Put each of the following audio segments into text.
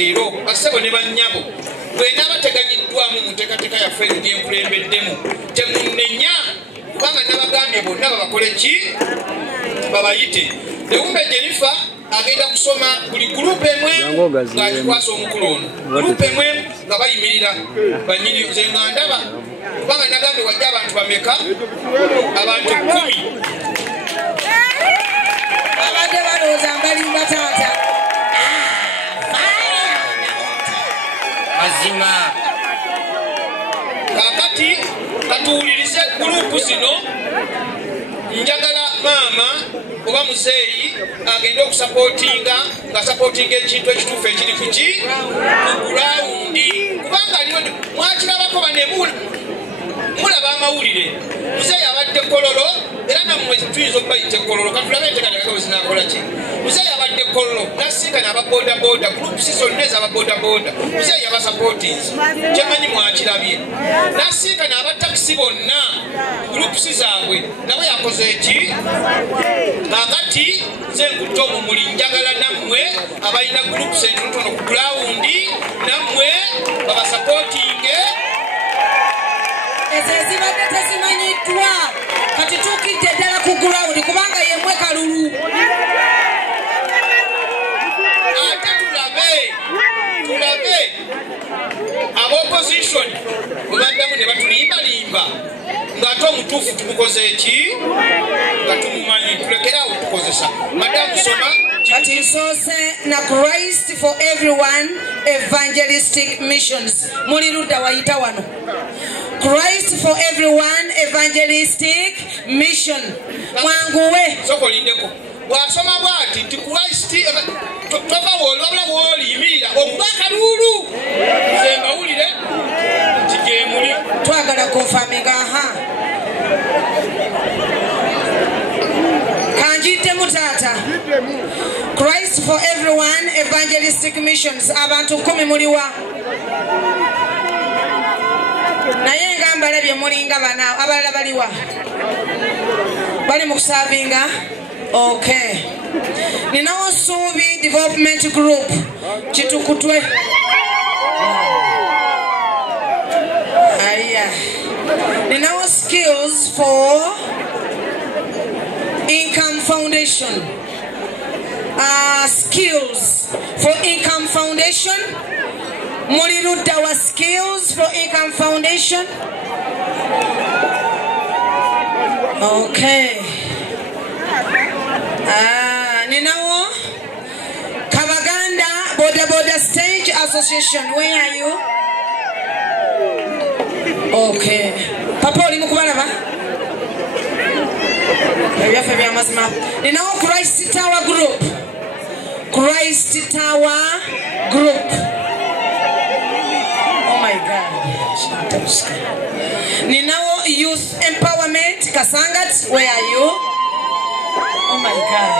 leero basebo ne bannyabo bwena bateganyiddwamu mu nteekateeka yaffe gye nkulembeddemu temunnenya kubanga nabagambye bonna babakole ki babayite Ewumbe Jennifer agenda kusoma buli gurupu emwe ng'akikwasa omukulu ono gurupu emwe nga bayimirira bannyini nze nga ndaba kubanga nagambye wajja abantu bameka abantu 10 abadde balowooza mbalimba taata mazima kakati katuwulirize gurupu zino njagala maama oba muzeeyi agenda okusapootinga ng'asapootinga ekintu ekituufu ekiri kuki ku gulawundi kubanga aliwo mwakirabako banemula mulaba amawulire muzeeyi abadde kololo era nammwe tuyinza okubayita ekololo katulabe enteekateeka zinakola ki muzeeyi abadde kololo nasinkana ababodaboda gurupusi zonna ez'ababodaboda muzeeyi abasapootinzi kyemanyi mwakirabye nasinkana abatakisi bonna gurupusi zaabwe nabo yakoze eki kakati nze nkutte omumuli njagala nammwe abalina gurupusi entonotono ku gulawundi nammwe babasapootinge ezo ezibadde tezimanyiddwa kati tuukidde ddala ku gulawundi kubanga yemwe kalulu ate tulabe ab'opposition bwebaddamu ne batulimbalimba ng'ate omutuufu tumukoze eki nga tumumanyi tulekeraawo tukozesa madamu soma kati nsoose na Christ for Everyone Evangelistic Missions muli ludda wayita wano Christ for Everyone Evangelistic Mission mwanguwe sokolindeko bw'asoma bw'ati nti Christ tova w'olwabula w'oliyimirira okuba akalulu nze mbawulire nti gyemuli twagala konfaminga kanjiddemu taata Christ for Everyone Evangelistic Missions abantu 10 muliwa naye nga mbalabye mulinga bana abalala baliwa bali mu kusavinga okay ninawo Suubi Development Group kitukutwe aya ninawo Skills for Income Foundation Skills for Income Foundation muli ludda wa Skills for Income Foundation okay ninawo Kabaganda Boda Stage Association where are you okay papa oli mukubalaba ebyaffe byamazima ninawo Christ Tower Group oh my God ninawo Youth Empowerment Kasangat where are you oh my God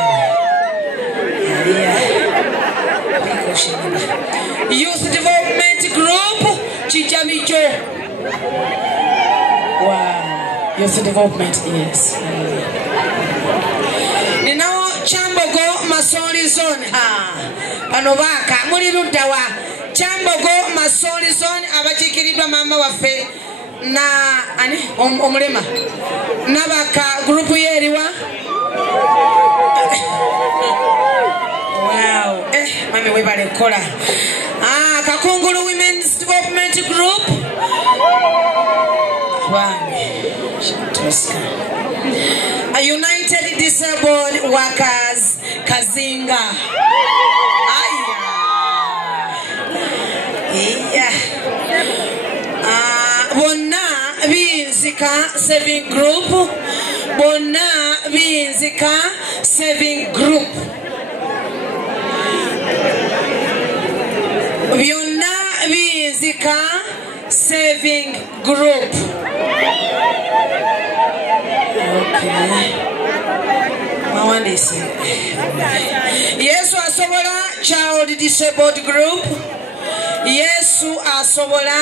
Youth Development Group Chijamijo wow Youth Development yes ninawo Chambogo Masoli Zone bano baaka muli ludda wa Chambogo Masoli Zone abakiikiridwa maama waffe na ani omulema nabaka group yeriwa wow mami webale kola Kakungulu Women's Development Group a United Disabled Workers Kazinga bonna binzika saving group bonna binzika saving group byonna binzika saving group okay mawandisi Yesu asobola child disabled group Yesu asobola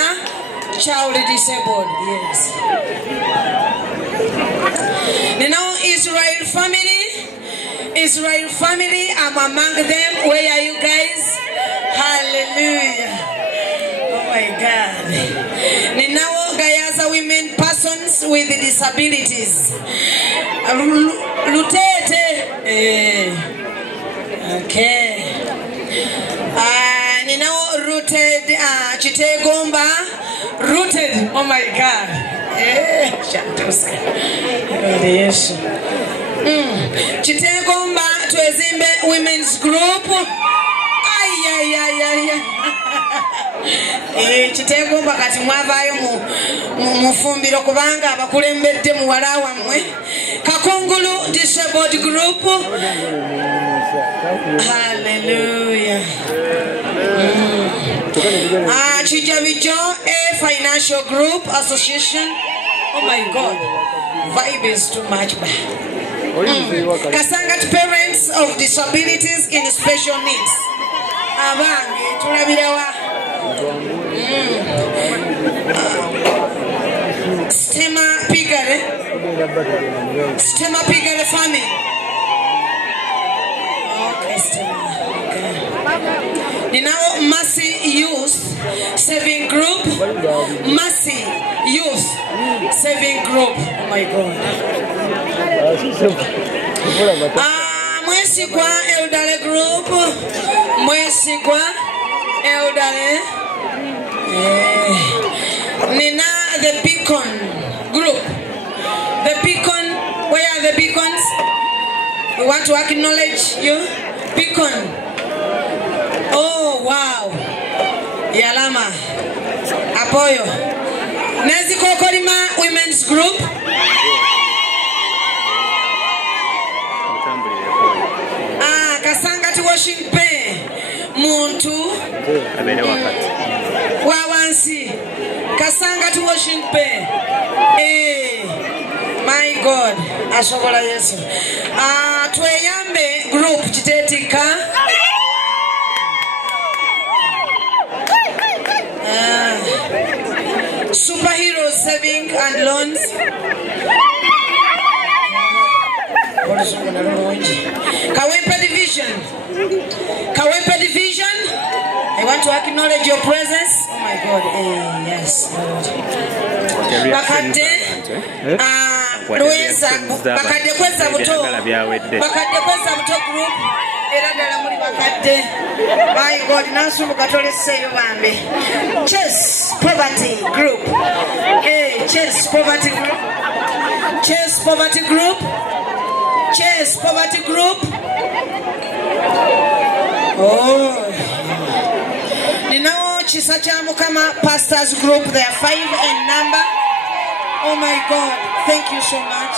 child disabled yes you know Israel family I'm among them where are you guys hallelujah with disabilities. Lutete. Okay. Rooted. Chitegomba. Rooted. Oh my God. Yes. Chitegomba Twezimbe Women's Group. Chitegomba kati mwavayo mufumbiro kubanga abakulembedde muwala wammwe. Kakungulu Disabled Group. Hallelujah. Chijabijo A Financial Group Association. Oh my God, vibe is too much. Kasangat Parents of Disabilities in Special Needs. Abange tulabirawa. Stema Pigare family. Okay, Stema. Now Mercy Youth Saving Group. Mercy Youth Saving Group. Oh my God. Mwesigwa Elderly Group. Mwesigwa Elderly. Nina the Beacon Group. The Beacon. Where are the beacons? We want to acknowledge you. Beacon. Oh wow. Yalama. Apoyo. Neziko Korima Women's Group. Kasanga to Washington. Muntu. Wawansi. Kasanga to Washington. My God. Ashobola Yesu. Tweyambe Group Chitetika. Superhero Saving and Loans. Kawempe Division. Kawempe Division. I want to acknowledge your presence. Oh my God. Yes. Bakade. Bakade kweza buto. Bakade kweza buto group. Eradala muri bakade. My God, nasu mukatole seyo bambe. Chess Poverty Group. Chess Poverty Group. Chess Poverty Group. Chess Poverty Group. Oh. Ninao Chisacha Mukama Pastors Group. They are 5 in number. Oh my God. Thank you so much.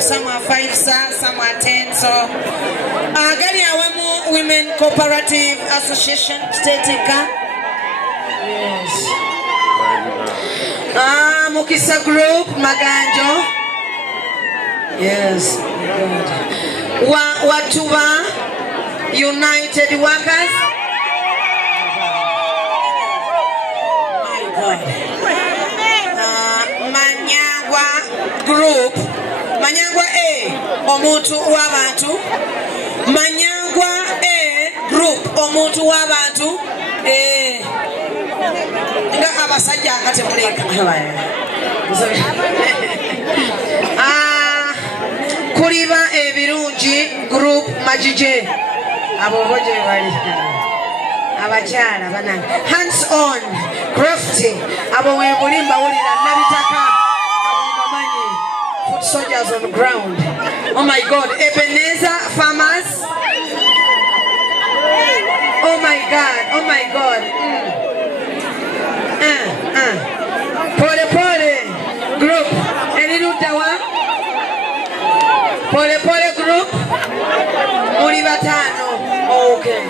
Some are 5 stars, some are 10. So, Gari Awamu Women Cooperative Association, Statica. Yes. Mukisa Group, Maganjo. Yes. Watuba United Workers. My God. Manyagwa Group. Manyagwa A Omuntu Wabatu. Manyagwa A Group Omuntu Wabatu. Nga abasajja akate muleka. Kuriba Ebirungi Group Majije. Aboboje bali. Abachala bananga. Hands on crafting. Abo webulimba ulira nabitaka. Foot soldiers on the ground. Oh my God. Ebenezer Farmers. Oh my God. Oh my God. Pole Pole Group. Elirudawa. Pole Pole Group. Mulibatano. Okay.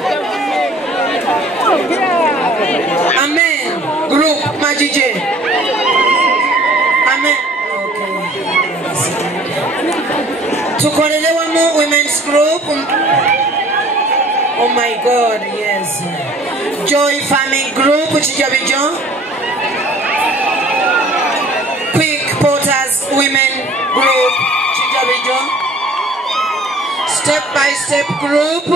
Amen. Group Majije. Amen. Okay. Tukolelewamo Women's Group. Oh my God, yes. Joy Farming Group, Chijabijo. Quick Porters Women Group, Chijabijo. Step by Step Group.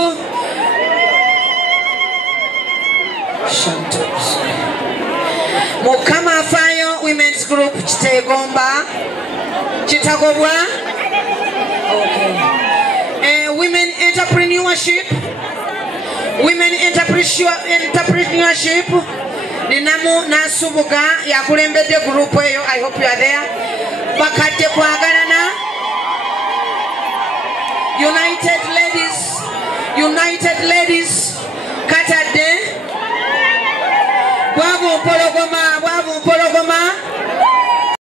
Mukama Fire Women's Group. Chitegomba Chitagobwa. Okay. Women entrepreneurship. Women entrepreneurship. Ninamu Nasubuga Yakulembede group. I hope you are there. Bakate Kwaganana. United ladies.